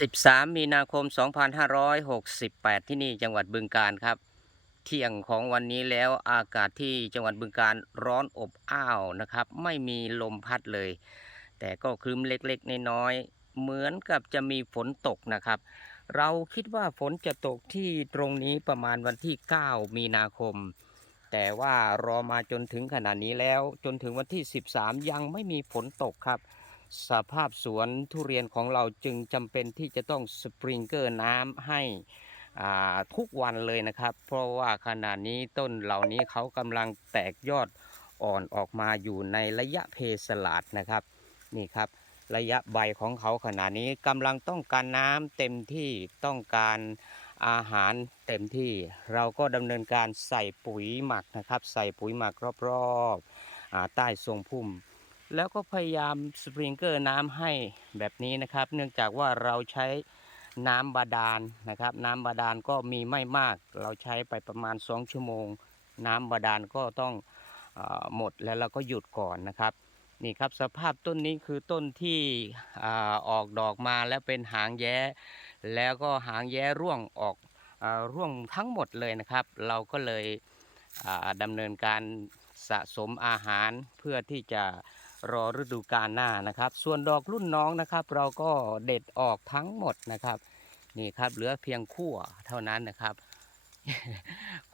13 มีนาคม 2568 ที่นี่จังหวัดบึงกาฬครับ เที่ยงของวันนี้แล้วอากาศที่จังหวัดบึงกาฬร้อนอบอ้าวนะครับ ไม่มีลมพัดเลย แต่ก็ครึ้มเล็กๆน้อยๆเหมือนกับจะมีฝนตกนะครับ เราคิดว่าฝนจะตกที่ตรงนี้ประมาณวันที่ 9 มีนาคม แต่ว่ารอมาจนถึงขนาดนี้แล้วจนถึงวันที่ 13 ยังไม่มีฝนตกครับ สภาพสวนทุเรียนของเราจึงจำเป็นที่จะต้องสปริงเกอร์น้ำให้ทุกวันเลยนะครับ เพราะว่าขณะนี้ต้นเหล่านี้เขากำลังแตกยอดอ่อนออกมาอยู่ในระยะเพสลาดนะครับนี่ครับ ระยะใบของเขาขณะนี้กำลังต้องการน้ำเต็มที่ต้องการอาหารเต็มที่ เราก็ดำเนินการใส่ปุ๋ยหมักนะครับ ใส่ปุ๋ยหมักรอบๆใต้ทรงพุ่ม แล้วก็พยายามสปริงเกอร์น้ำให้แบบนี้นะครับ เนื่องจากว่าเราใช้น้ำบาดาลนะครับ น้ำบาดาลก็มีไม่มาก เราใช้ไปประมาณ 2 ชั่วโมง น้ำบาดาลก็ต้องอหมดแล้วเราก็หยุดก่อนนะครับนี่ครับสภาพต้นนี้คือต้นที่อออกดอกมาแล้วเป็นหางแย้ แล้วก็หางแย้ร่วงออกอร่วงทั้งหมดเลยนะครับ เราก็เลยดำเนินการสะสมอาหารเพื่อที่จะ รอฤดูกาลหน้านะครับ ส่วนดอกรุ่นน้องนะครับ เราก็เด็ดออกทั้งหมดนะครับ นี่ครับเหลือเพียงขั้วเท่านั้นนะครับ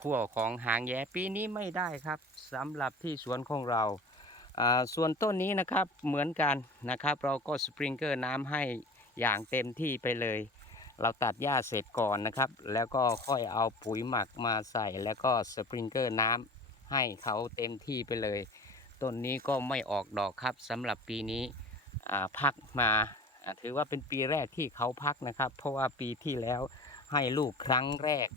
ขั้วของหางแย้ปีนี้ไม่ได้ครับสำหรับที่สวนของเราอ่าส่วนต้นนี้นะครับเหมือนกันนะครับ เราก็สปริงเกอร์น้ำให้อย่างเต็มที่ไปเลย เราตัดหญ้าเสร็จก่อนนะครับ แล้วก็ค่อยเอาปุ๋ยหมักมาใส่ แล้วก็สปริงเกอร์น้ำให้เขาเต็มที่ไปเลย ต้นนี้ก็ไม่ออกดอกครับสำหรับปีนี้พักมาอ่าถือว่าเป็นปีแรกที่เขาพักนะครับ เพราะว่าปีที่แล้วให้ลูกครั้งแรก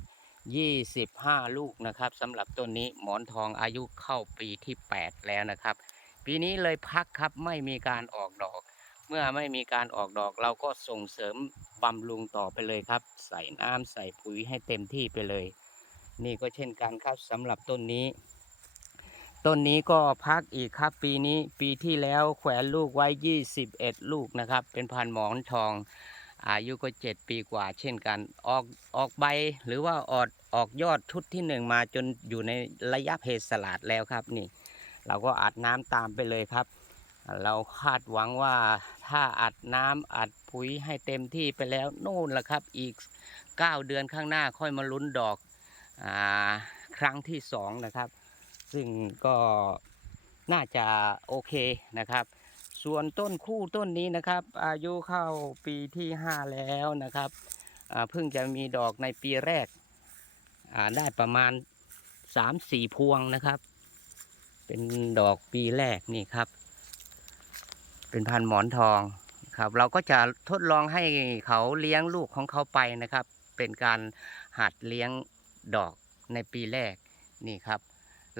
25 ลูกนะครับสำหรับต้นนี้หมอนทองอายุเข้าปีที่ 8 แล้วนะครับ ปีนี้เลยพักครับไม่มีการออกดอก เมื่อไม่มีการออกดอกเราก็ส่งเสริมบำรุงต่อไปเลยครับ ใส่น้ำใส่ปุ๋ยให้เต็มที่ไปเลย นี่ก็เช่นกันครับสำหรับต้นนี้ ต้นนี้ก็พักอีกครับปีนี้ปีที่แล้วแขวนลูกไว้ 21 ลูกนะครับ เป็นพันหมอนทอง อายุก็ 7 ปีกว่า เช่นกัน ออกออกใบหรือว่าออกออกยอดชุดที่หนึ่งมาจนอยู่ในระยะเพสลาดแล้วครับนี่ เราก็อัดน้ำตามไปเลยครับ เราคาดหวังว่าถ้าอัดน้ำอัดปุ๋ยให้เต็มที่ไปแล้วนู่นละครับอีก 9 เดือนข้างหน้าค่อยมาลุ้นดอกอครั้งที่สองนะครับ ซึ่งก็น่าจะโอเคนะครับ ส่วนต้นคู่ต้นนี้นะครับ อายุเข้าปีที่ 5 แล้วนะครับเพิ่งจะมีดอกในปีแรกได้ประมาณ 3-4 พวงนะครับ เป็นดอกปีแรกนี่ครับ เป็นพันหมอนทองครับเราก็จะทดลองให้เขาเลี้ยงลูกของเขาไปนะครับ เป็นการหัดเลี้ยงดอกในปีแรกนี่ครับ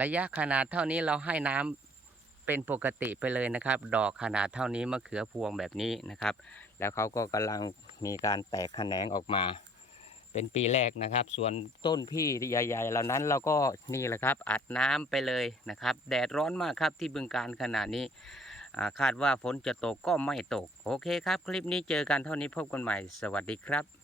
ระยะขนาดเท่านี้เราให้น้ำเป็นปกติไปเลยนะครับ ดอกขนาดเท่านี้มะเขือพวงแบบนี้นะครับ แล้วเขาก็กำลังมีการแตกแขนงออกมา เป็นปีแรกนะครับ ส่วนต้นพี่ใหญ่ๆเหล่านั้นเราก็นี่แหละครับ อัดน้ำไปเลยนะครับ แดดร้อนมากครับที่บึงการขนาดนี้าคาดว่าฝนจะตกก็ไม่ตก โอเคครับ คลิปนี้เจอกันเท่านี้พบกันใหม่ สวัสดีครับ